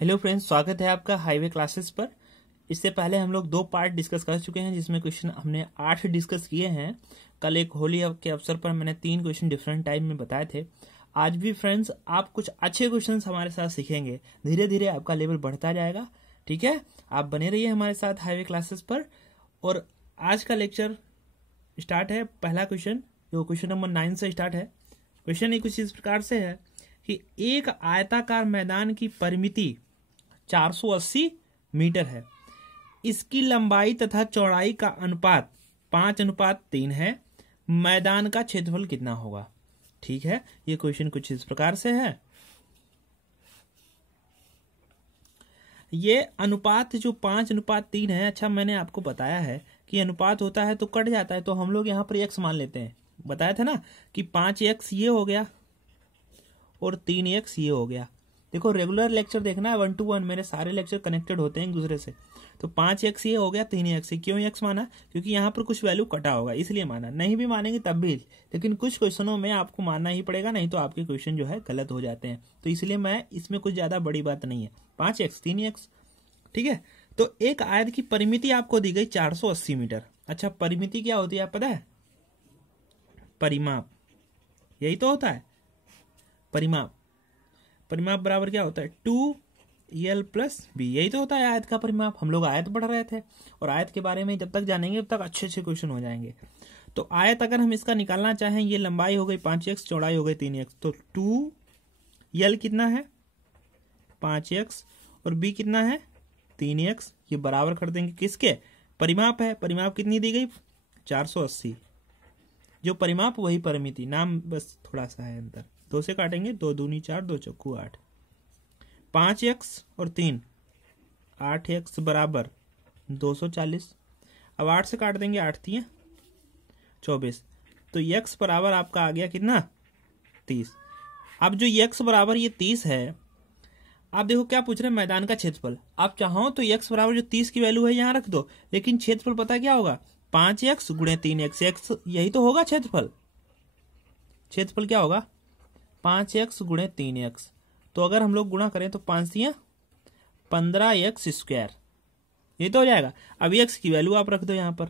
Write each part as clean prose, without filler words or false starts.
Hello friends, स्वागत है आपका हाईवे क्लासेस पर। इससे पहले हम लोग 2 पार्ट डिस्कस कर चुके हैं, जिसमें क्वेश्चन हमने 8 डिस्कस किए हैं। कल एक होली के अवसर पर मैंने 3 क्वेश्चन डिफरेंट टाइम में बताए थे। आज भी फ्रेंड्स आप कुछ अच्छे क्वेश्चन हमारे साथ सीखेंगे। धीरे धीरे आपका लेवल बढ़ता जाएगा। ठीक है, आप बने रहिए हमारे साथ हाईवे क्लासेस पर। और आज का लेक्चर स्टार्ट है। पहला क्वेश्चन जो क्वेश्चन नंबर 9 से स्टार्ट है। क्वेश्चन ही कुछ इस प्रकार से है कि एक आयताकार मैदान की परिमिति 480 मीटर है। इसकी लंबाई तथा चौड़ाई का अनुपात 5:3 है। मैदान का क्षेत्रफल कितना होगा? ठीक है, ये क्वेश्चन कुछ इस प्रकार से है। ये अनुपात जो 5:3 है, अच्छा मैंने आपको बताया है कि अनुपात होता है तो कट जाता है, तो हम लोग यहाँ पर x मान लेते हैं। बताया था ना कि 5x ये हो गया और 3x ये हो गया। देखो रेगुलर लेक्चर देखना है 1 to 1, मेरे सारे लेक्चर कनेक्टेड होते हैं एक दूसरे से। तो 5x ये हो गया, 3x ये। क्यों x माना? क्योंकि यहाँ पर कुछ वैल्यू कटा होगा इसलिए माना। नहीं भी मानेंगे तब भी, लेकिन कुछ क्वेश्चनों में आपको मानना ही पड़ेगा, नहीं तो आपके क्वेश्चन जो है गलत हो जाते हैं। तो इसलिए मैं इसमें कुछ ज्यादा बड़ी बात नहीं है। 5x 3x, ठीक है। तो एक आयत की परिमिति आपको दी गई 480 मीटर। अच्छा, परिमिति क्या होती है आप पता है? परिमाप, यही तो होता है परिमाप। परिमाप बराबर क्या होता है? 2l + b, यही तो होता है आयत का परिमाप। हम लोग आयत पढ़ रहे थे और आयत के बारे में जब तक जानेंगे तब तक अच्छे अच्छे क्वेश्चन हो जाएंगे। तो आयत अगर हम इसका निकालना चाहें, ये लंबाई हो गई 5x, चौड़ाई हो गई 3x, तो 2l कितना है? 5x, और b कितना है? 3x। ये बराबर कर देंगे किसके? परिमाप है। परिमाप कितनी दी गई? 480। जो परिमाप वही परिमिति, नाम बस थोड़ा सा है अंतर। 2 से काटेंगे, 2 दूनी 4, 2 चौकू 8। 5x और 3, 8x बराबर 240। अब 8 से काट देंगे, 8 3 24। तो x बराबर आपका आ गया कितना? 30। अब जो x बराबर ये 30 है, आप देखो क्या पूछ रहे हैं? मैदान का क्षेत्रफल। आप चाहो तो x बराबर जो 30 की वैल्यू है यहाँ रख दो, लेकिन क्षेत्रफल पता क्या होगा? 5x × 3x, x यही तो होगा क्षेत्रफल। क्षेत्रफल क्या होगा? 5x × 3x। तो अगर हम लोग गुणा करें तो 5 3 15x², ये तो हो जाएगा। अब x की वैल्यू आप रख दो यहाँ पर।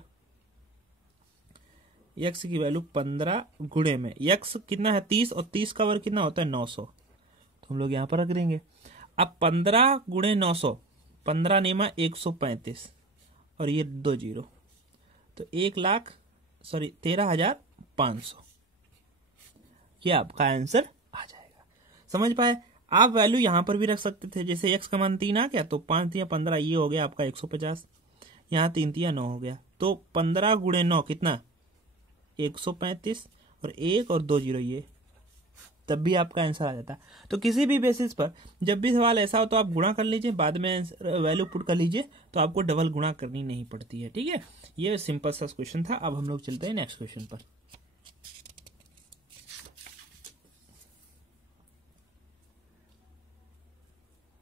x की वैल्यू 15 गुणे में x कितना है? 30, और 30 का वर्ग कितना होता है? 900। तो हम लोग यहाँ पर रख देंगे। अब 15 × 900, 15 नेमा 135, और ये 2 0, तो 13,500। ये आपका आंसर आ जाएगा। समझ पाए? आप वैल्यू यहां पर भी रख सकते थे। जैसे x का मान 3 आ गया तो 5 3 15, ये हो गया आपका 150। यहाँ 3 3 9 हो गया, तो 15 × 9 कितना? 135, और 1 और 2 0 ये, तब भी आपका आंसर आ जाता। तो किसी भी बेसिस पर जब भी सवाल ऐसा हो तो आप गुणा कर लीजिए, बाद में वैल्यू पुट कर लीजिए, तो आपको डबल गुणा करनी नहीं पड़ती है। ठीक है, ये सिंपल सा क्वेश्चन था। अब हम लोग चलते हैं नेक्स्ट क्वेश्चन पर।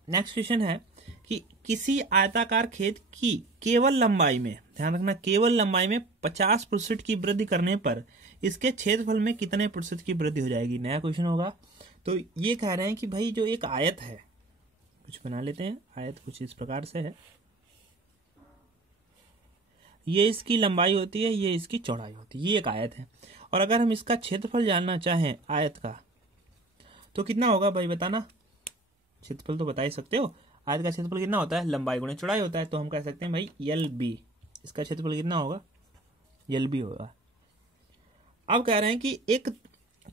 नेक्स्ट क्वेश्चन है कि किसी आयताकार खेत की केवल लंबाई में, ध्यान रखना, केवल लंबाई में 50% की वृद्धि करने पर इसके क्षेत्रफल में कितने प्रतिशत की वृद्धि हो जाएगी? नया क्वेश्चन होगा। तो ये कह रहे हैं कि भाई जो एक आयत है, कुछ बना लेते हैं। आयत कुछ इस प्रकार से है, ये इसकी लंबाई होती है, ये इसकी चौड़ाई होती है। ये एक आयत है, और अगर हम इसका क्षेत्रफल जानना चाहें आयत का, तो कितना होगा भाई बताना? क्षेत्रफल तो बता ही सकते हो। आयत का क्षेत्रफल कितना होता है? लंबाई गुणे चौड़ाई होता है। तो हम कह सकते हैं भाई LB, इसका क्षेत्रफल कितना होगा? LB होगा। अब कह रहे हैं कि एक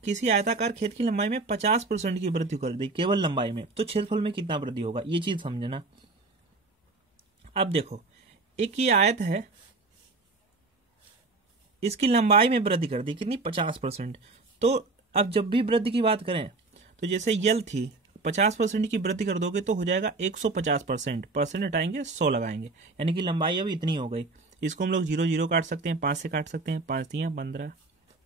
किसी आयताकार खेत की लंबाई में 50% की वृद्धि कर दी केवल लंबाई में, तो क्षेत्रफल में कितना वृद्धि होगा? ये चीज समझना। अब देखो, एक ही आयत है, इसकी लंबाई में वृद्धि कर दी कितनी? 50%। तो अब जब भी वृद्धि की बात करें, तो जैसे यल थी, 50% की वृद्धि कर दोगे तो हो जाएगा 150%। परसेंट हटाएंगे 100 लगाएंगे, यानी कि लंबाई अब इतनी हो गई। इसको हम लोग 0 0 काट सकते हैं, 5 से काट सकते हैं, 5 3 15,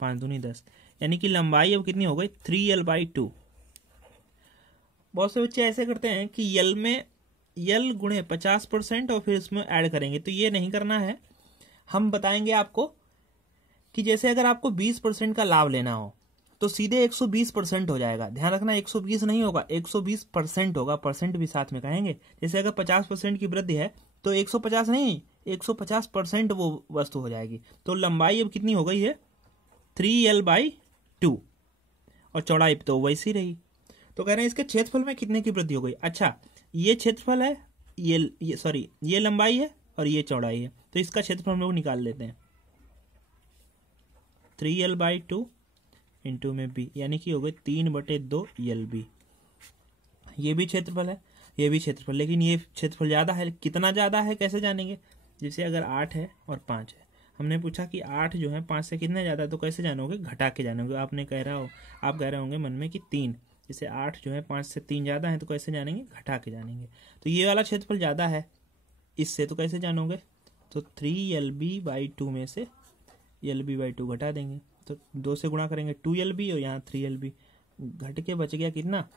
5 दूनी 10, यानी कि लंबाई अब कितनी हो गई? 3l/2। बहुत से बच्चे ऐसे करते हैं कि यल में यल गुणे 50% और फिर इसमें ऐड करेंगे, तो ये नहीं करना है। हम बताएंगे आपको कि जैसे अगर आपको 20% का लाभ लेना हो, तो सीधे 120% हो जाएगा। ध्यान रखना 120 नहीं होगा, 120% होगा, परसेंट भी साथ में कहेंगे। जैसे अगर 50% की वृद्धि है तो 150 नहीं, 150% वो वस्तु हो जाएगी। तो लंबाई अब कितनी हो गई है 3l/2 और चौड़ाई तो वैसी रही। तो कह रहे हैं इसके क्षेत्रफल में कितने की वृद्धि हो गई। अच्छा, ये क्षेत्रफल है, ये सॉरी ये लंबाई है और ये चौड़ाई है, तो इसका क्षेत्रफल हम लोग निकाल लेते हैं। 3l/2 इंटू में b, यानी कि हो गए 3/2 LB। ये भी क्षेत्रफल है, ये भी क्षेत्रफल, लेकिन ये क्षेत्रफल ज्यादा है। कितना ज्यादा है कैसे जानेंगे, जैसे अगर 8 है और 5 है, हमने पूछा कि 8 जो है 5 से कितना ज्यादा है, तो कैसे जानोगे, घटा के जानोगे। आप कह रहे होंगे मन में कि 3, जैसे 8 जो है 5 से 3 ज्यादा है, तो कैसे जानेंगे, घटा के जानेंगे। तो ये वाला क्षेत्रफल ज्यादा है इससे, तो कैसे जानोगे, तो 3LB/2 में से LB/2 घटा देंगे, तो 2 से गुणा करेंगे 2LB और यहाँ 3LB, घट के बच गया कितना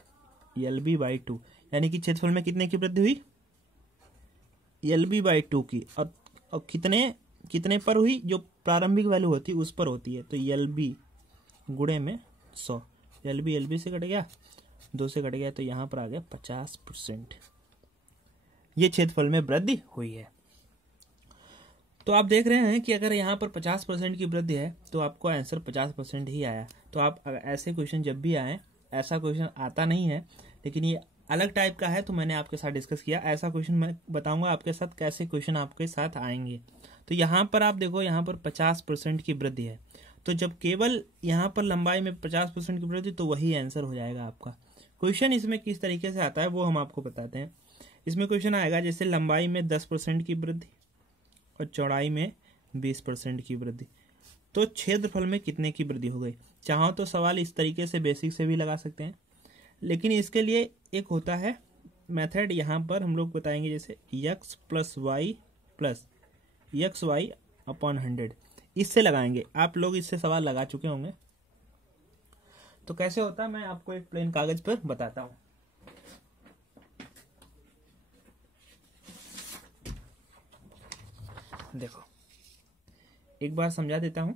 LB/2, यानी कि क्षेत्रफल में कितने की वृद्धि हुई LB/2 की। और कितने पर हुई, जो प्रारंभिक वैल्यू होती है उस पर होती है, तो LB गुणे में 100, LB से कट गया, 2 से कट गया, तो यहाँ पर आ गया 50%। ये क्षेत्रफल में वृद्धि हुई है। तो आप देख रहे हैं कि अगर यहाँ पर 50% की वृद्धि है तो आपको आंसर 50% ही आया। तो आप ऐसे क्वेश्चन जब भी आए, ऐसा क्वेश्चन आता नहीं है लेकिन ये अलग टाइप का है, तो मैंने आपके साथ डिस्कस किया। ऐसा क्वेश्चन मैं बताऊंगा आपके साथ कैसे क्वेश्चन आपके साथ आएंगे। तो यहाँ पर आप देखो, यहाँ पर 50% की वृद्धि है, तो जब केवल यहाँ पर लंबाई में 50% की वृद्धि, तो वही आंसर हो जाएगा आपका। क्वेश्चन इसमें किस तरीके से आता है वो हम आपको बताते हैं। इसमें क्वेश्चन आएगा जैसे लंबाई में 10% की वृद्धि और चौड़ाई में 20% की वृद्धि, तो क्षेत्रफल में कितने की वृद्धि हो गई। चाहो तो सवाल इस तरीके से बेसिक से भी लगा सकते हैं, लेकिन इसके लिए एक होता है मेथड, यहाँ पर हम लोग बताएंगे जैसे x + y + xy/100, इससे लगाएंगे। आप लोग इससे सवाल लगा चुके होंगे। तो कैसे होता है मैं आपको एक प्लेन कागज पर बताता हूं। देखो, एक बार समझा देता हूं,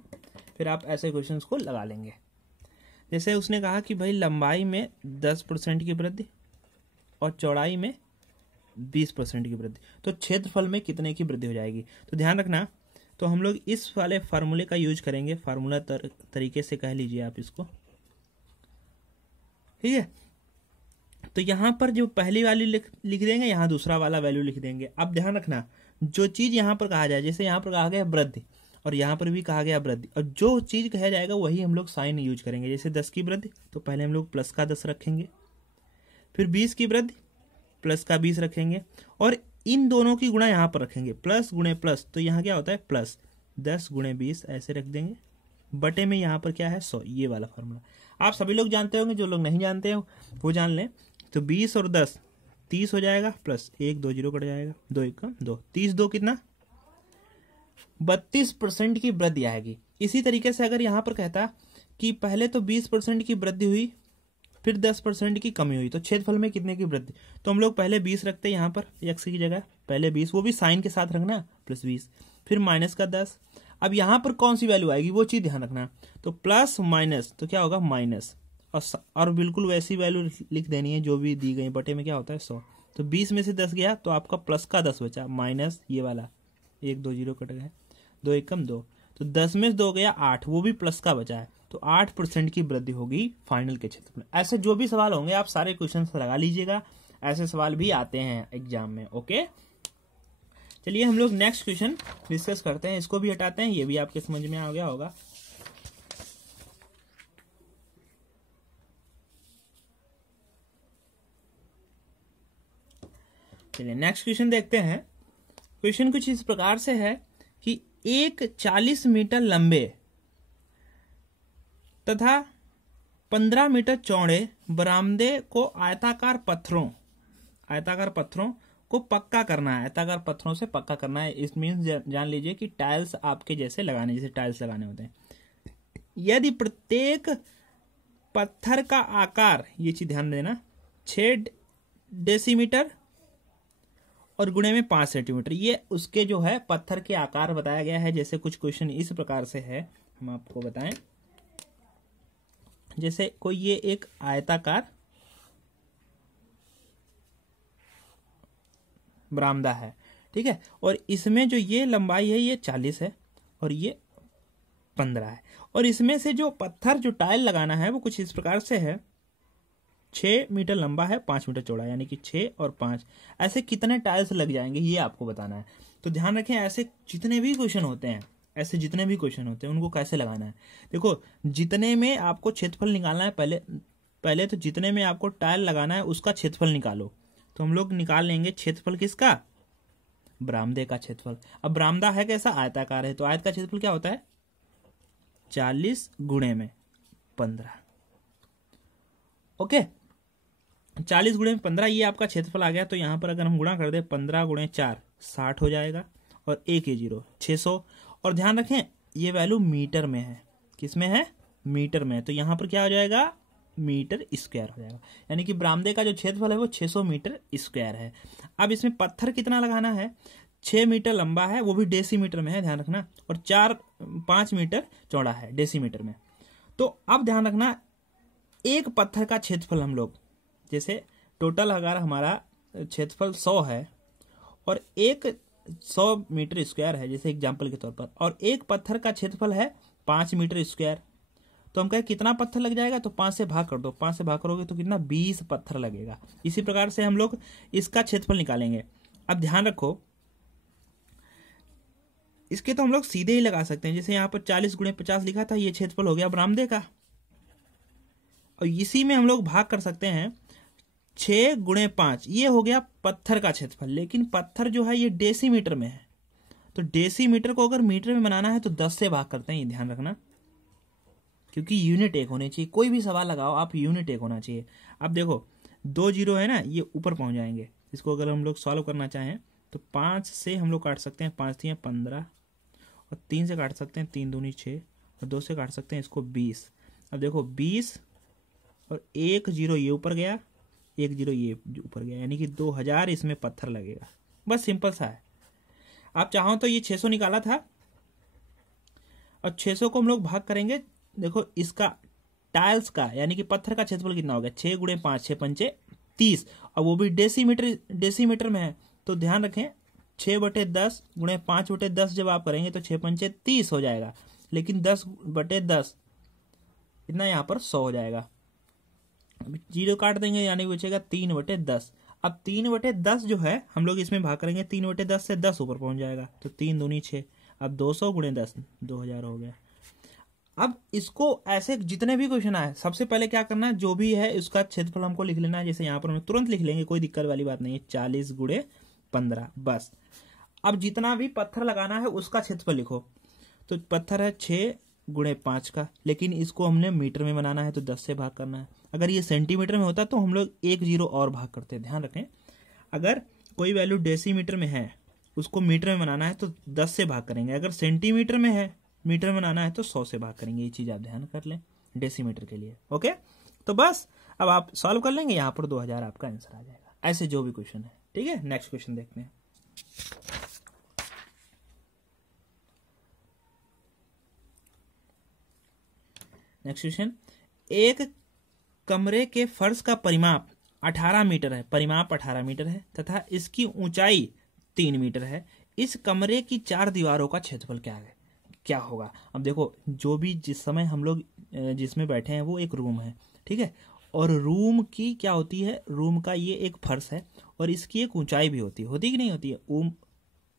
फिर आप ऐसे क्वेश्चंस को लगा लेंगे। जैसे उसने कहा कि भाई लंबाई में 10% की वृद्धि और चौड़ाई में 20% की वृद्धि, तो क्षेत्रफल में कितने की वृद्धि हो जाएगी। तो ध्यान रखना, तो हम लोग इस वाले फार्मूले का यूज करेंगे, फार्मूला तरीके से कह लीजिए आप इसको, ठीक है। तो यहाँ पर जो पहली वाली लिख देंगे, यहाँ दूसरा वाला वैल्यू लिख देंगे। अब ध्यान रखना, जो चीज यहाँ पर कहा जाए, जैसे यहाँ पर कहा गया वृद्धि और यहाँ पर भी कहा गया वृद्धि, और जो चीज कहा जाएगा वही हम लोग साइन यूज करेंगे। जैसे 10 की वृद्धि तो पहले हम लोग प्लस का 10 रखेंगे, फिर 20 की वृद्धि प्लस का 20 रखेंगे, और इन दोनों की गुणा यहाँ पर रखेंगे, प्लस गुणे प्लस, तो यहाँ क्या होता है प्लस 10 गुणे 20 ऐसे रख देंगे, बटे में यहाँ पर क्या है 100, ये वाला फॉर्मूला आप सभी लोग जानते होंगे। जो लोग नहीं जानते हो वो जान लें। तो 20 और 10 30 हो जाएगा, प्लस 1 2 0 कट जाएगा, 2 1 2, 30 2 कितना 32% की वृद्धि आएगी। इसी तरीके से अगर यहाँ पर कहता कि पहले तो 20% की वृद्धि हुई, फिर 10% की कमी हुई, तो क्षेत्रफल में कितने की वृद्धि, तो हम लोग पहले 20 रखते हैं यहाँ पर x की जगह, पहले 20, वो भी साइन के साथ रखना, प्लस 20, फिर माइनस का 10। अब यहाँ पर कौन सी वैल्यू आएगी वो चीज ध्यान रखना, तो प्लस माइनस तो क्या होगा माइनस, और बिल्कुल वैसी वैल्यू लिख देनी है जो भी दी गई, बटे में क्या होता है 100। तो 20 में से 10 गया तो आपका प्लस का 10 बचा, माइनस ये वाला 1 2 0 कट गए, 2 1 2, तो 10 में 2 गया 8, वो भी प्लस का बचा है, तो 8% की वृद्धि होगी फाइनल के क्षेत्र में। ऐसे जो भी सवाल होंगे आप सारे क्वेश्चन लगा लीजिएगा, ऐसे सवाल भी आते हैं एग्जाम में। ओके, चलिए हम लोग नेक्स्ट क्वेश्चन डिस्कस करते हैं। इसको भी हटाते हैं, ये भी आपके समझ में आ गया होगा। चलिए नेक्स्ट क्वेश्चन देखते हैं। क्वेश्चन कुछ इस प्रकार से है कि एक 40 मीटर लंबे तथा 15 मीटर चौड़े बरामदे को आयताकार पत्थरों को पक्का करना है। आयताकार पत्थरों से पक्का करना है, इस मीन्स जान लीजिए कि टाइल्स आपके जैसे लगाने, जैसे टाइल्स लगाने होते हैं। यदि प्रत्येक पत्थर का आकार, ये चीज ध्यान देना, 6 डेसीमीटर और गुणे में 5 सेंटीमीटर, ये उसके जो है पत्थर के आकार बताया गया है। जैसे कुछ क्वेश्चन इस प्रकार से है, हम आपको बताएं। जैसे कोई ये एक आयताकार बरामदा है, ठीक है, और इसमें जो ये लंबाई है ये 40 है और ये 15 है, और इसमें से जो पत्थर जो टाइल लगाना है वो कुछ इस प्रकार से है, 6 मीटर लंबा है, 5 मीटर चौड़ा, यानी कि 6 और 5, ऐसे कितने टाइल्स लग जाएंगे ये आपको बताना है। तो ध्यान रखें, ऐसे जितने भी क्वेश्चन होते हैं, ऐसे जितने भी क्वेश्चन होते हैं उनको कैसे लगाना है। देखो, जितने में आपको क्षेत्रफल निकालना है, पहले तो जितने में आपको टाइल लगाना है उसका क्षेत्रफल निकालो। तो हम लोग निकाल लेंगे क्षेत्रफल किसका, बरामदे का क्षेत्रफल। अब बरामदा है कैसा, आयताकार है, तो आयत का क्षेत्रफल क्या होता है 40 गुणे में 15। ओके, 40 गुणे में 15 ये आपका क्षेत्रफल आ गया। तो यहां पर अगर हम गुणा कर दे 15 गुणे 4 60 हो जाएगा, और एक ये 0 600। और ध्यान रखें ये वैल्यू मीटर में है, किस में है, मीटर में है। तो यहां पर क्या हो जाएगा, मीटर स्क्वायर हो जाएगा, यानी कि बरामदे का जो क्षेत्रफल है वो 600 मीटर स्क्वायर है। अब इसमें पत्थर कितना लगाना है, 6 मीटर लंबा है, वो भी डेसीमीटर में है, ध्यान रखना, और 5 मीटर चौड़ा है डेसीमीटर में। तो अब ध्यान रखना, एक पत्थर का क्षेत्रफल हम लोग, जैसे टोटल अगर हमारा क्षेत्रफल 100 है और एक 100 मीटर स्क्वायर है, जैसे एग्जाम्पल के तौर पर, और एक पत्थर का क्षेत्रफल है 5 मीटर स्क्वायर, तो हम कहें कितना पत्थर लग जाएगा, तो 5 से भाग कर दो, 5 से भाग करोगे तो कितना, 20 पत्थर लगेगा। इसी प्रकार से हम लोग इसका क्षेत्रफल निकालेंगे। अब ध्यान रखो, इसके तो हम लोग सीधे ही लगा सकते हैं, जैसे यहाँ पर 40 गुणे 50 लिखा था, ये क्षेत्रफल हो गया बरामदे का, और इसी में हम लोग भाग कर सकते हैं 6 गुणे 5, ये हो गया पत्थर का क्षेत्रफल। लेकिन पत्थर जो है ये डेसीमीटर में है, तो डेसीमीटर को अगर मीटर में बनाना है तो 10 से भाग करते हैं, ये ध्यान रखना, क्योंकि यूनिट एक होनी चाहिए। कोई भी सवाल लगाओ आप, यूनिट एक होना चाहिए। अब देखो 2 जीरो है ना, ये ऊपर पहुंच जाएंगे, इसको अगर हम लोग सॉल्व करना चाहें तो 5 से हम लोग काट सकते हैं, 5 3 15, और 3 से काट सकते हैं, 3 दूनी 6, और 2 से काट सकते हैं इसको 20। अब देखो 20 और 1 जीरो ये ऊपर गया, 1 जीरो ये ऊपर गया, यानी कि 2000 इसमें पत्थर लगेगा। बस सिंपल सा है। आप चाहो तो ये 600 निकाला था, और 600 को हम लोग भाग करेंगे, देखो इसका टाइल्स का यानी कि पत्थर का क्षेत्रफल कितना हो गया, 6 गुणे 5 6 पंचे 30, और वो भी डेसीमीटर में है। तो ध्यान रखें 6/10 गुणे 5/10 जब आप करेंगे तो 6 पंचे 30 हो जाएगा, लेकिन 10/10 इतना यहाँ पर 100 हो जाएगा। जीरो काट देंगे यानी बचेगा 3/10। अब 3/10 जो है हम लोग इसमें भाग करेंगे, 3/10 से 10 ऊपर पहुंच जाएगा, तो 3 दूनी 6, अब 200 गुणे 10 2000 हो गया। अब इसको ऐसे जितने भी क्वेश्चन आए, सबसे पहले क्या करना है, जो भी है उसका क्षेत्रफल हमको लिख लेना है। जैसे यहाँ पर हम तुरंत लिख लेंगे, कोई दिक्कत वाली बात नहीं है, 40 गुणे 15 बस। अब जितना भी पत्थर लगाना है उसका क्षेत्रफल लिखो। तो पत्थर है 6 गुणे 5 का, लेकिन इसको हमने मीटर में बनाना है तो 10 से भाग करना है। अगर ये सेंटीमीटर में होता तो हम लोग 1 जीरो और भाग करते। ध्यान रखें, अगर कोई वैल्यू डेसीमीटर में है उसको मीटर में बनाना है तो 10 से भाग करेंगे, अगर सेंटीमीटर में है मीटर में बनाना है तो 100 से भाग करेंगे। ये चीज आप ध्यान कर लें डेसीमीटर के लिए। ओके, तो बस अब आप सॉल्व कर लेंगे, यहाँ पर 2000 आपका आंसर आ जाएगा। ऐसे जो भी क्वेश्चन है, ठीक है। नेक्स्ट क्वेश्चन देखते हैं। नेक्स्ट क्वेश्चन, एक कमरे के फर्श का परिमाप 18 मीटर है, परिमाप 18 मीटर है तथा इसकी ऊंचाई 3 मीटर है। इस कमरे की 4 दीवारों का क्षेत्रफल क्या होगा। अब देखो, जो भी जिस समय हम लोग जिसमें बैठे हैं वो एक रूम है, ठीक है, और रूम की क्या होती है, रूम का ये एक फर्श है और इसकी एक ऊंचाई भी होती है कि नहीं होती है।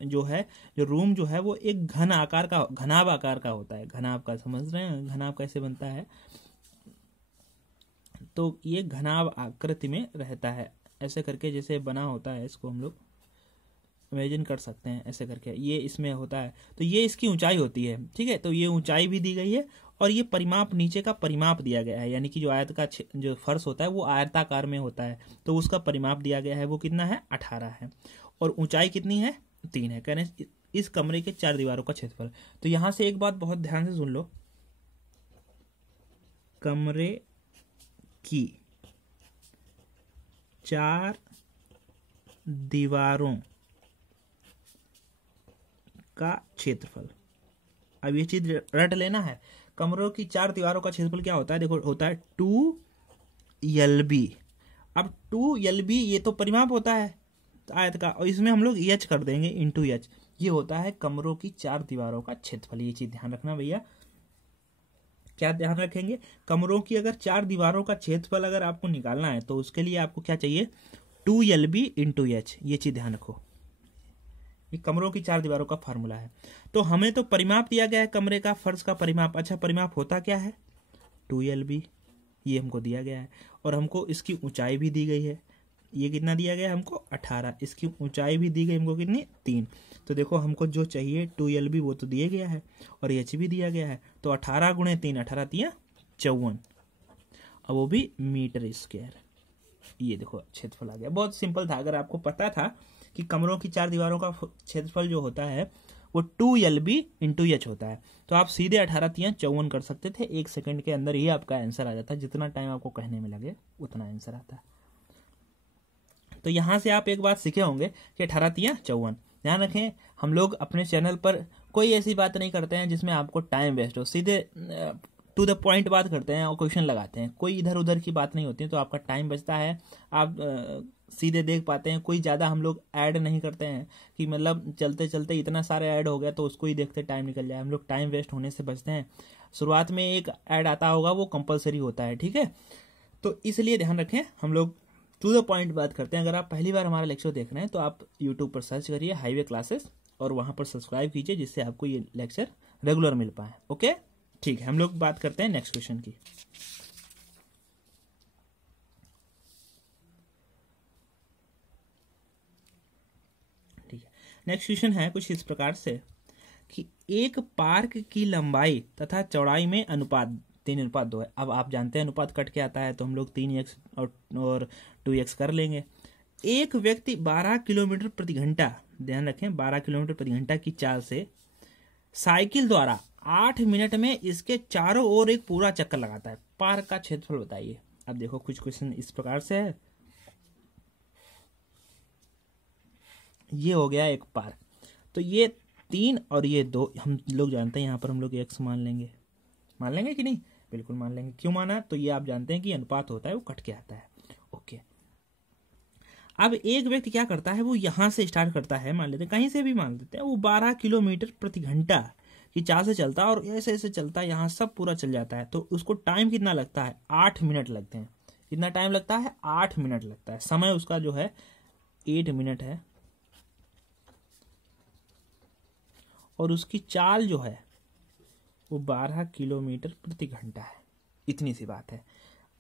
जो है, जो रूम जो है वो एक घनाभ आकार का होता है। घनाभ का समझ रहे हैं, घनाभ कैसे बनता है, तो ये घनाभ आकृति में रहता है, ऐसे करके जैसे बना होता है, इसको हम लोग इमेजिन कर सकते हैं ऐसे करके, ये इसमें होता है। तो ये इसकी ऊंचाई होती है, ठीक है, तो ये ऊंचाई भी दी गई है और ये परिमाप नीचे का परिमाप दिया गया है, यानी कि जो आयत का जो फर्श होता है वो आयताकार में होता है, तो उसका परिमाप दिया गया है, वो कितना है 18 है, और ऊंचाई कितनी है 3 है। कहने इस कमरे के 4 दीवारों का क्षेत्रफल। तो यहां से एक बात बहुत ध्यान से सुन लो, कमरे की 4 दीवारों का क्षेत्रफल। अब ये चीज रट लेना है, कमरों की 4 दीवारों का क्षेत्रफल क्या होता है, देखो होता है 2LB। अब 2LB ये तो परिमाप होता है आयत का, और इसमें हम लोग एच कर देंगे इंटू एच, ये होता है कमरों की 4 दीवारों का क्षेत्रफल। ये चीज ध्यान रखना भैया, क्या ध्यान रखेंगे, कमरों की अगर 4 दीवारों का क्षेत्रफल अगर आपको निकालना है तो उसके लिए आपको क्या चाहिए, 2LB इंटू एच, ये चीज ध्यान रखो। ये कमरों की 4 दीवारों का फार्मूला है। तो हमें तो परिमाप दिया गया है कमरे का, फर्श का परिमाप। अच्छा, परिमाप होता क्या है, 2LB, ये हमको दिया गया है, और हमको इसकी ऊंचाई भी दी गई है। ये कितना दिया गया है हमको, 18। इसकी ऊंचाई भी दी गई हमको कितनी, 3। तो देखो हमको जो चाहिए 2LB वो तो दिया गया है, और एच भी दिया गया है। तो 18 गुणे 3, 18 3 54, अब वो भी मीटर स्क्वायर। ये देखो क्षेत्रफल आ गया। बहुत सिंपल था। अगर आपको पता था कि कमरों की 4 दीवारों का क्षेत्रफल जो होता है वो 2LB इंटू एच होता है, तो आप सीधे 18 3 54 कर सकते थे। 1 सेकंड के अंदर ही आपका आंसर आ जाता है। जितना टाइम आपको कहने में लगे उतना आंसर आता है। तो यहां से आप एक बात सीखे होंगे कि 18 3 54। ध्यान रखें, हम लोग अपने चैनल पर कोई ऐसी बात नहीं करते हैं जिसमें आपको टाइम वेस्ट हो। सीधे टू द पॉइंट बात करते हैं और क्वेश्चन लगाते हैं। कोई इधर उधर की बात नहीं होती है, तो आपका टाइम बचता है, आप सीधे देख पाते हैं। कोई ज़्यादा हम लोग ऐड नहीं करते हैं कि मतलब चलते चलते इतना सारे ऐड हो गया तो उसको ही देखते टाइम निकल जाए। हम लोग टाइम वेस्ट होने से बचते हैं। शुरुआत में एक ऐड आता होगा, वो कंपलसरी होता है, ठीक है। तो इसलिए ध्यान रखें, हम लोग टू द पॉइंट बात करते हैं। अगर आप पहली बार हमारा लेक्चर देख रहे हैं तो आप यूट्यूब पर सर्च करिए हाईवे क्लासेस, और वहां पर सब्सक्राइब कीजिए, जिससे आपको ये लेक्चर रेगुलर मिल पाए। ओके, ठीक है। हम लोग बात करते हैं नेक्स्ट क्वेश्चन की। ठीक है, नेक्स्ट क्वेश्चन है कुछ इस प्रकार से कि एक पार्क की लंबाई तथा चौड़ाई में अनुपात 3:2 है। अब आप जानते हैं अनुपात कट के आता है, तो हम लोग 3x और 2x कर लेंगे। एक व्यक्ति 12 किलोमीटर प्रति घंटा, ध्यान रखें 12 किलोमीटर प्रति घंटा की चाल से साइकिल द्वारा 8 मिनट में इसके चारों ओर एक पूरा चक्कर लगाता है। पार्क का क्षेत्रफल बताइए। अब देखो कुछ क्वेश्चन इस प्रकार से है। ये हो गया एक पार्क, तो ये 3 और ये 2 हम लोग जानते हैं, यहाँ पर हम लोग x मान लेंगे कि नहीं, बिल्कुल मान लेंगे। क्यों माना, तो ये आप जानते हैं कि अनुपात होता है वो कट के आता है। ओके, अब एक व्यक्ति क्या करता है, वो यहां से स्टार्ट करता है, मान लेते हैं कहीं से भी मान लेते हैं, वो 12 किलोमीटर प्रति घंटा की चाल से चलता है, और ऐसे ऐसे चलता है, यहाँ सब पूरा चल जाता है। तो उसको टाइम कितना लगता है, 8 मिनट लगते हैं। कितना टाइम लगता है, 8 मिनट लगता है। समय उसका जो है 8 मिनट है, और उसकी चाल जो है वो 12 किलोमीटर प्रति घंटा है। इतनी सी बात है।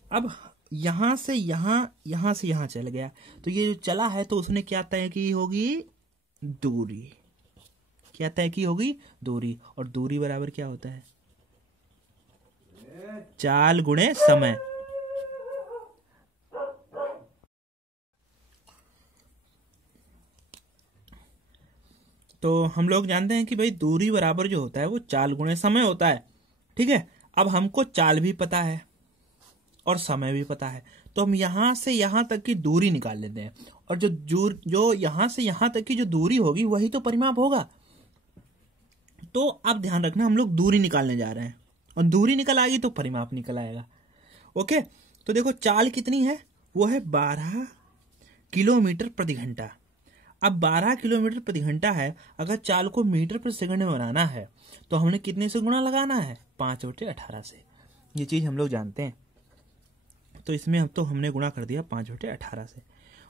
अब यहां से यहां से यहां चल गया, तो ये जो चला है तो उसने क्या तय की होगी, दूरी। क्या तय की होगी, दूरी। और दूरी बराबर क्या होता है, चाल गुणे समय। तो हम लोग जानते हैं कि भाई दूरी बराबर जो होता है वो चाल गुणे समय होता है, ठीक है। अब हमको चाल भी पता है और समय भी पता है, तो हम यहां से यहां तक की दूरी निकाल लेते हैं, और जो यहां से यहां तक की जो दूरी होगी वही तो परिमाप होगा। तो अब ध्यान रखना, हम लोग दूरी निकालने जा रहे हैं, और दूरी निकल आएगी तो परिमाप निकल आएगा। ओके, तो देखो चाल कितनी है, वो है 12 किलोमीटर प्रति घंटा। अब 12 किलोमीटर प्रति घंटा है, अगर चाल को मीटर प्रति सेकंड में बनाना है तो हमने कितने से गुणा लगाना है, 5 बटे 18 से। ये चीज हम लोग जानते हैं, तो इसमें हम तो हमने गुणा कर दिया 5 बटे 18 से।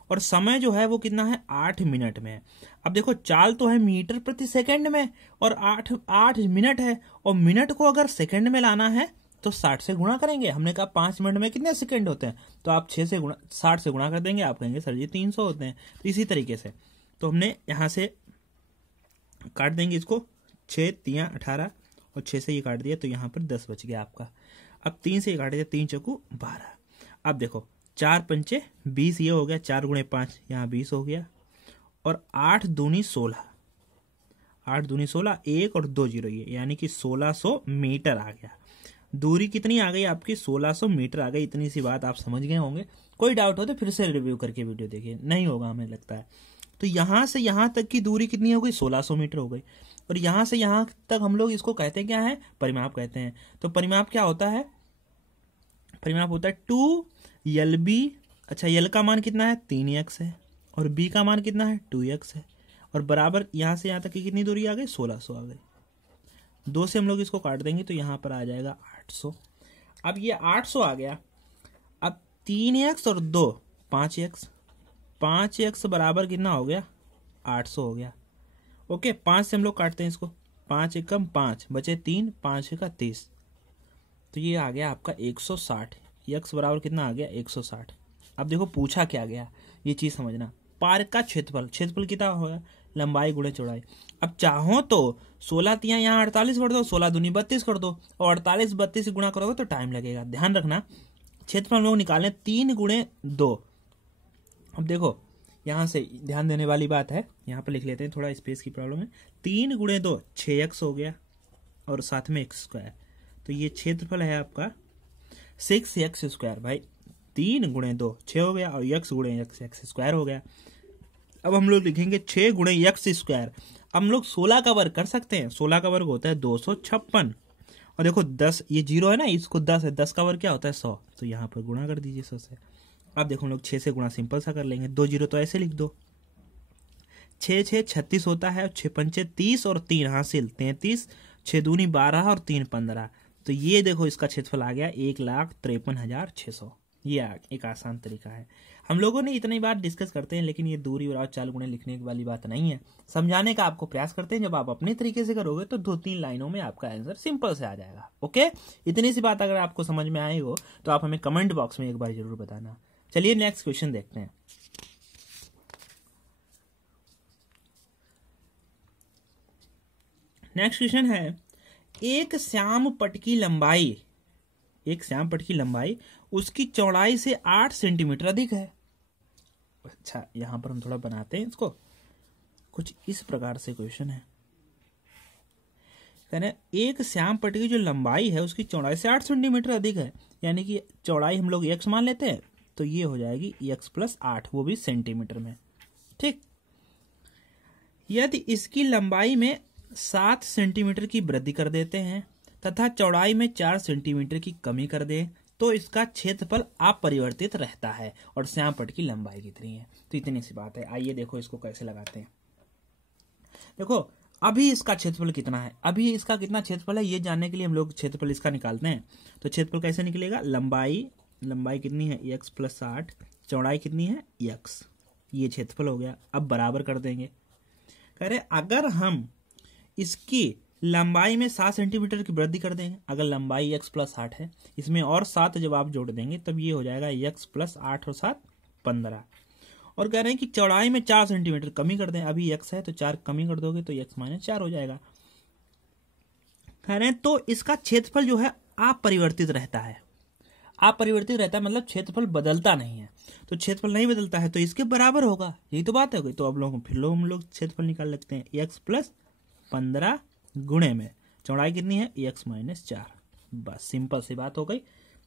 और समय जो है वो कितना है, 8 मिनट में है। अब देखो चाल तो है मीटर प्रति सेकंड में, और 8 मिनट है, और मिनट को अगर सेकंड में लाना है तो 60 से गुणा करेंगे। हमने कहा 5 मिनट में कितने सेकंड होते हैं, तो आप 60 से गुणा कर देंगे। आप कहेंगे सर जी 300 होते हैं। तो इसी तरीके से तो हमने यहां से काट देंगे इसको, 6 3 18, और 6 से ये काट दिया तो यहाँ पर 10 बच गया आपका। अब 3 से ये काट दिया, 3 चौकू 12। अब देखो 4 पंचे 20, ये हो गया, 4 गुणे 5 यहाँ 20 हो गया, और 8 दूनी 16, 8 दूनी 16, 1 और 2 जीरो, ये यानी कि 1600 मीटर आ गया। दूरी कितनी आ गई आपकी, 1600 मीटर आ गई। इतनी सी बात आप समझ गए होंगे। कोई डाउट हो तो फिर से रिव्यू करके वीडियो देखिए, नहीं होगा हमें लगता है। तो यहाँ से यहाँ तक की दूरी कितनी हो गई? 1600 मीटर हो गई। और यहाँ से यहाँ तक हम लोग इसको कहते हैं क्या है? परिमाप कहते हैं। तो परिमाप क्या होता है? परिमाप होता है 2LB। अच्छा, यल का मान कितना है? 3x है, और b का मान कितना है? 2x है, और बराबर यहाँ से यहाँ तक की कितनी दूरी आ गई? 1600 आ गई। 2 से हम लोग इसको काट देंगे तो यहाँ पर आ जाएगा 800। अब ये 800 आ गया। अब 3x और 2 5x, 5x बराबर कितना हो गया? 800 हो गया। ओके, 5 से हम लोग काटते हैं इसको, 5 एकम 5 बचे 3, 5 का 30, तो ये आ गया आपका 160। x बराबर कितना आ गया? 160। अब देखो पूछा क्या गया, ये चीज समझना। पार्क का क्षेत्रफल, क्षेत्रफल कितना होगा? लंबाई गुणे चौड़ाई। अब चाहो तो 16 तिया यहाँ 48 कर दो, 16 दूनी 32 कर दो, और 48 32 गुणा करोगे तो टाइम लगेगा। ध्यान रखना, क्षेत्रफल हम लोग निकालें 3 गुणे 2। अब देखो यहाँ से ध्यान देने वाली बात है, यहाँ पर लिख लेते हैं, थोड़ा स्पेस की प्रॉब्लम है। 3 गुणे 2 6x हो गया, और साथ में x स्क्वायर, तो ये क्षेत्रफल है आपका 6x स्क्वायर। भाई 3 गुणे 2 6 हो गया, और x गुणे x स्क्वायर हो गया। अब हम लोग लिखेंगे 6 गुणे x स्क्वायर। हम लोग 16 का वर्ग कर सकते हैं, 16 का वर्ग होता है 256। और देखो 10, ये 0 है ना, इसको 10 है, 10 का वर्ग क्या होता है? 100, तो यहाँ पर गुणा कर दीजिए 100 से। अब देखो हम लोग 6 से गुणा सिंपल सा कर लेंगे, 2 0 तो ऐसे लिख दो। 6 6 36 होता है, 6 पंचे 30 और 3 हासिल 33, 6 दूनी 12 और 3 15। तो ये देखो इसका क्षेत्रफल आ गया 1,53,600। ये एक आसान तरीका है। हम लोगों ने इतनी बार डिस्कस करते हैं, लेकिन ये दूरी और चाल गुणे लिखने वाली बात नहीं है, समझाने का आपको प्रयास करते हैं। जब आप अपने तरीके से करोगे तो 2-3 लाइनों में आपका आंसर सिंपल से आ जाएगा। ओके, इतनी सी बात अगर आपको समझ में आई हो तो आप हमें कमेंट बॉक्स में एक बार जरूर बताना। चलिए नेक्स्ट क्वेश्चन देखते हैं। नेक्स्ट क्वेश्चन है, एक श्याम पट की लंबाई उसकी चौड़ाई से 8 सेंटीमीटर अधिक है। अच्छा, यहां पर हम थोड़ा बनाते हैं इसको, कुछ इस प्रकार से क्वेश्चन है। कहना एक श्याम पट की जो लंबाई है उसकी चौड़ाई से 8 सेंटीमीटर अधिक है, यानी कि चौड़ाई हम लोग x मान लेते हैं, तो ये हो जाएगी x + 8, वो भी सेंटीमीटर में। ठीक, यदि इसकी लंबाई में 7 सेंटीमीटर की वृद्धि कर देते हैं तथा चौड़ाई में 4 सेंटीमीटर की कमी कर दें तो इसका क्षेत्रफल अपरिवर्तित रहता है और श्याम पट की लंबाई कितनी है। तो इतनी सी बात है। आइए देखो इसको कैसे लगाते हैं। देखो अभी इसका क्षेत्रफल कितना है, अभी इसका कितना क्षेत्रफल है, ये जानने के लिए हम लोग क्षेत्रफल इसका निकालते हैं। तो क्षेत्रफल कैसे निकलेगा? लंबाई कितनी है? x + 8, चौड़ाई कितनी है? x, ये क्षेत्रफल हो गया। अब बराबर कर देंगे। कह रहे अगर हम इसकी लंबाई में 7 सेंटीमीटर की वृद्धि कर देंगे, अगर लंबाई x + 8 है, इसमें और 7 जब आप जोड़ देंगे तब ये हो जाएगा x + 8 और 7 15। और कह रहे हैं कि चौड़ाई में 4 सेंटीमीटर कमी कर दें, अभी x है तो 4 कमी कर दोगे तो x - 4 हो जाएगा। कह रहे हैं तो इसका क्षेत्रफल जो है अपरिवर्तित रहता है। अपरिवर्तित रहता है मतलब क्षेत्रफल बदलता नहीं है। तो क्षेत्रफल नहीं बदलता है तो इसके बराबर होगा, यही तो बात हो गई। तो अब हम लोग क्षेत्रफल निकाल लेते हैं। x + 15 गुणे में चौड़ाई कितनी है? x - 4। बस सिंपल सी बात हो गई।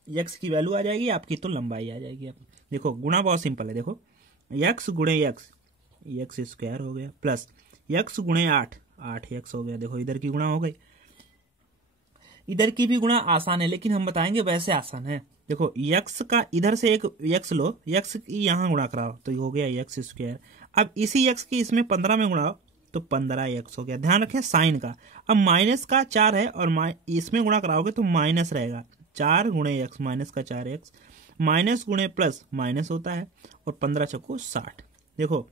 x की वैल्यू आ जाएगी आपकी, तो लंबाई आ जाएगी। अब देखो गुणा बहुत सिंपल है। देखो x गुणे x स्क्वायर हो गया, प्लस x गुणे 8x हो गया। देखो इधर की गुणा हो गई, इधर की भी गुणा आसान है, लेकिन हम बताएंगे वैसे आसान है। देखो x का इधर से एक x लो, x की यहाँ गुणा कराओ तो ये हो गया x स्क्वायर। अब इसी x की इसमें 15 में गुणाओ तो 15x हो गया। ध्यान रखें साइन का। अब माइनस का 4 है और इसमें गुणा कराओगे तो माइनस रहेगा। 4 गुणे x, माइनस का 4x, माइनस गुणे प्लस माइनस होता है, और 15 चौको 60। देखो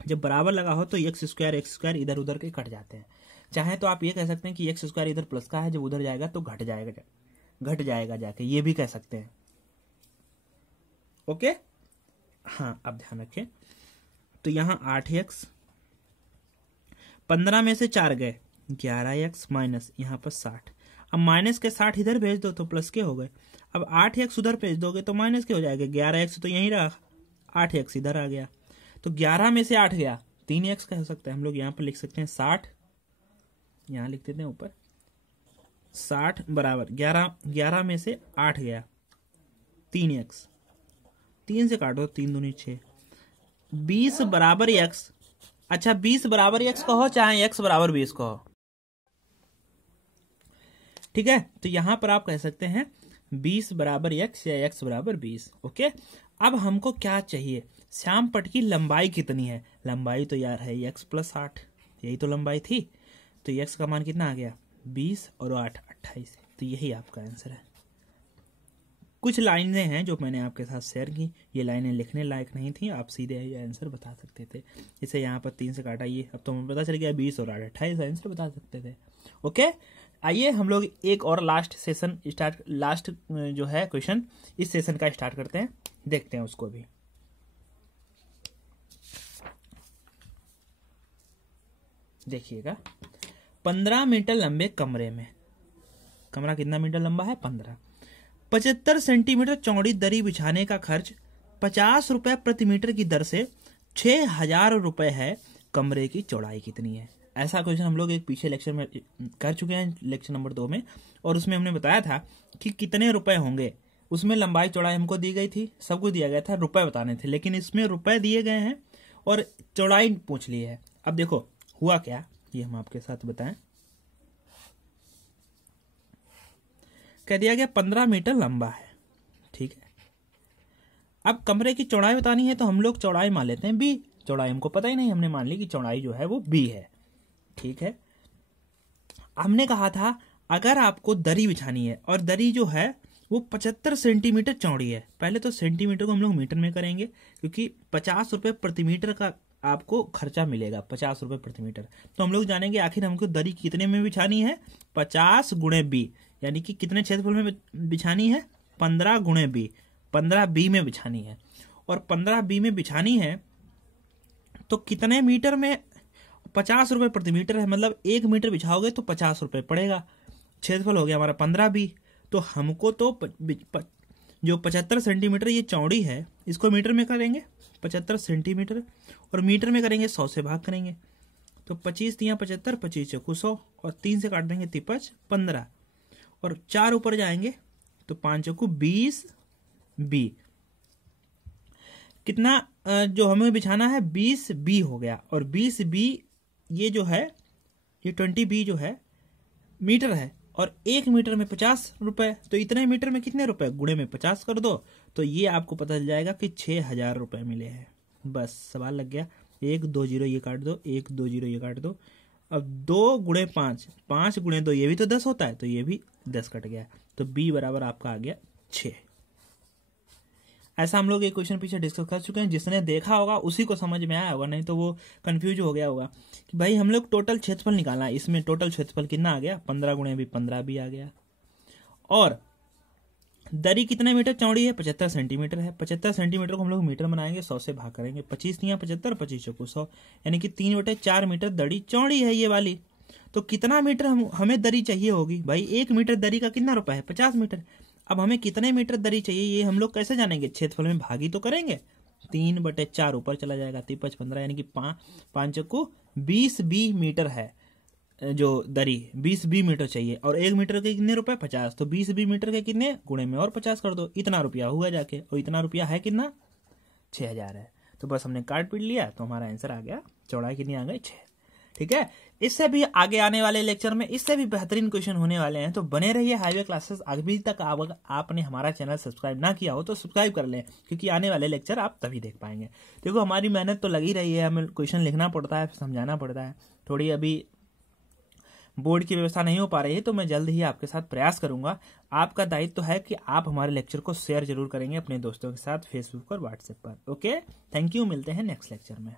जब बराबर लगा हो तो x स्क्वायर इधर उधर के कट जाते हैं। चाहे तो आप ये कह सकते हैं कि x स्क्वायर इधर प्लस का है, जब उधर जाएगा तो घट जाएगा जाके, ये भी कह सकते हैं। ओके, हाँ अब ध्यान रखें। तो यहाँ 8x, 15 में से 4 गए 11x, माइनस यहाँ पर 60। अब माइनस के 60 इधर भेज दो तो प्लस के हो गए। अब 8x उधर भेज दोगे तो माइनस के हो जाएगा। 11x तो यहीं रहा, 8x इधर आ गया, तो 11 में से 8 गया 3x कह सकते हैं। हम लोग यहाँ पर लिख सकते हैं 60, यहाँ लिख देते हैं ऊपर 60 बराबर 11 में से 8 गया 3x, 3 से काटो 3 दूनी 6, 20 बराबर x, अच्छा 20 बराबर x कहो चाहे x बराबर 20 कहो, ठीक है। तो यहां पर आप कह सकते हैं 20 बराबर x या x बराबर 20। ओके, अब हमको क्या चाहिए, श्याम पट की लंबाई कितनी है। लंबाई तो यार है x प्लस 8, यही तो लंबाई थी। तो x का मान कितना आ गया 20 और 8 28, तो यही आपका आंसर है। कुछ लाइनें हैं जो मैंने आपके साथ शेयर की, ये लाइनें लिखने लायक नहीं थी, आप सीधे ये आंसर बता सकते थे। जैसे यहाँ पर 3 से काटा, ये अब तो हमें पता चल गया 20 और 8 28 आंसर बता सकते थे। ओके, आइए हम लोग एक और लास्ट जो है क्वेश्चन इस सेशन का स्टार्ट करते हैं, देखते हैं उसको भी। देखिएगा, 15 मीटर लंबे कमरे में, कमरा कितना मीटर लंबा है 15, 75 सेंटीमीटर चौड़ी दरी बिछाने का खर्च 50 रुपए प्रति मीटर की दर से 6000 रुपए है, कमरे की चौड़ाई कितनी है। ऐसा क्वेश्चन हम लोग एक पीछे लेक्चर में कर चुके हैं, लेक्चर नंबर 2 में, और उसमें हमने बताया था कि कितने रुपए होंगे। उसमें लंबाई चौड़ाई हमको दी गई थी, सब कुछ दिया गया था, रुपए बताने थे, लेकिन इसमें रुपए दिए गए हैं और चौड़ाई पूछ ली है। अब देखो हुआ क्या, ये हम आपके साथ बताएं। कह दिया गया 15 मीटर लंबा है, ठीक है। अब कमरे की चौड़ाई बतानी है तो हम लोग चौड़ाई मान लेते हैं b, चौड़ाई हमको पता ही नहीं, हमने मान ली कि चौड़ाई जो है वो b है, ठीक है। हमने कहा था अगर आपको दरी बिछानी है और दरी जो है वो 75 सेंटीमीटर चौड़ी है, पहले तो सेंटीमीटर को हम लोग मीटर में करेंगे क्योंकि 50 रुपए प्रति मीटर का आपको खर्चा मिलेगा, 50 रुपए प्रति मीटर। तो हम लोग जानेंगे आखिर हमको दरी कितने में बिछानी है, 50 गुणे b, यानी कि कितने क्षेत्रफल में बिछानी है 15 गुणे b, 15 b में बिछानी है। और 15 b में बिछानी है तो कितने मीटर में, 50 रुपए प्रति मीटर है, मतलब 1 मीटर बिछाओगे तो 50 रुपए पड़ेगा। क्षेत्रफल हो गया हमारा 15 b, तो हमको तो जो 75 सेंटीमीटर ये चौड़ी है इसको मीटर में करेंगे 75 सेंटीमीटर, और मीटर में करेंगे 100 से भाग करेंगे, तो 25 तिया 75, 25 चौकू 100, और 3 से काट देंगे 53 15, और 4 ऊपर जाएंगे तो 5 चौकू 20 b, कितना जो हमें बिछाना है 20 b हो गया, और 20 b ये जो है ये 20 b जो है मीटर है, और 1 मीटर में 50 रुपए, तो इतने मीटर में कितने रुपए, गुणे में 50 कर दो, तो ये आपको पता चल जाएगा कि 6000 रुपए मिले हैं। बस सवाल लग गया, 1 2 0 ये काट दो, 1 2 0 ये काट दो, अब 2 गुणे 5, 5 गुणे 2 ये भी तो 10 होता है, तो ये भी 10 कट गया, तो b बराबर आपका आ गया 6। ऐसा हम लोग एक क्वेश्चन पीछे डिस्कस कर चुके हैं, जिसने देखा होगा उसी को समझ में आया होगा, नहीं तो वो कंफ्यूज हो गया होगा कि भाई हम लोग टोटल क्षेत्रफल निकालना है, इसमें टोटल क्षेत्रफल कितना आ गया 15 गुणे भी 15 भी आ गया, और दरी कितने मीटर चौड़ी है 75 सेंटीमीटर है, 75 सेंटीमीटर को हम लोग मीटर बनाएंगे, 100 से भाग करेंगे, 25 तिया 75, 25 चौकू 100, यानी कि 3/4 मीटर दरी चौड़ी है ये वाली। तो कितना मीटर हमें दरी चाहिए होगी भाई, 1 मीटर दरी का कितना रुपया है 50 मीटर। अब हमें कितने मीटर दरी चाहिए ये हम लोग कैसे जानेंगे, क्षेत्रफल में भागी तो करेंगे, 3/4 ऊपर चला जाएगा, 53 15, यानी कि 5 चौकू 20 b मीटर है जो दरी, 20 b मीटर चाहिए, और 1 मीटर के कितने रुपए 50, तो 20 b मीटर के कितने, गुणे में और 50 कर दो, इतना रुपया हुआ जाके, और इतना रुपया है कितना 6000 है। तो बस हमने काट पीट लिया, तो हमारा आंसर आ गया, चौड़ाई कितनी आ गई 6, ठीक है। इससे भी आगे आने वाले लेक्चर में इससे भी बेहतरीन क्वेश्चन होने वाले हैं, तो बने रहिए हाईवे क्लासेस। अभी तक आपने हमारा चैनल सब्सक्राइब ना किया हो तो सब्सक्राइब कर लें, क्योंकि आने वाले लेक्चर आप तभी देख पाएंगे। देखो हमारी मेहनत तो लगी रही है, हमें क्वेश्चन लिखना पड़ता है, समझाना पड़ता है, थोड़ी अभी बोर्ड की व्यवस्था नहीं हो पा रही है, तो मैं जल्द ही आपके साथ प्रयास करूंगा। आपका दायित्व तो है कि आप हमारे लेक्चर को शेयर जरूर करेंगे अपने दोस्तों के साथ फेसबुक और व्हाट्सएप पर। ओके, थैंक यू, मिलते हैं नेक्स्ट लेक्चर में।